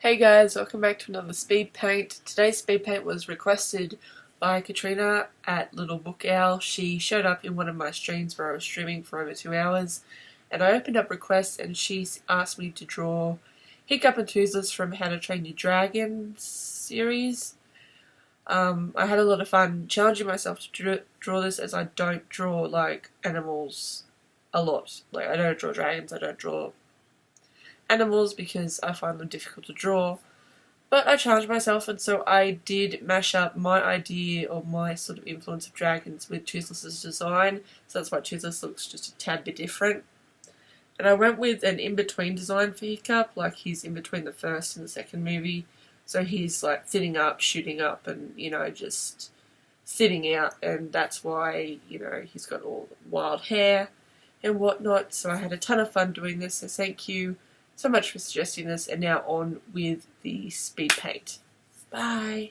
Hey guys, welcome back to another speed paint. Today's speed paint was requested by Katrina at Little Book Owl. She showed up in one of my streams where I was streaming for over 2 hours, and I opened up requests and she asked me to draw Hiccup and Toothless from How to Train Your Dragon series. I had a lot of fun challenging myself to draw this, as I don't draw like animals a lot. Like, I don't draw dragons, I don't draw animals because I find them difficult to draw. But I challenged myself, and so I did mash up my idea or my sort of influence of dragons with Toothless's design. So that's why Toothless looks just a tad bit different. And I went with an in-between design for Hiccup, like he's in between the first and the second movie. So he's like sitting up, shooting up, and, just sitting out, and that's why, he's got all wild hair and whatnot. So I had a ton of fun doing this, so thank you so much for suggesting this, and now on with the speed paint. Bye!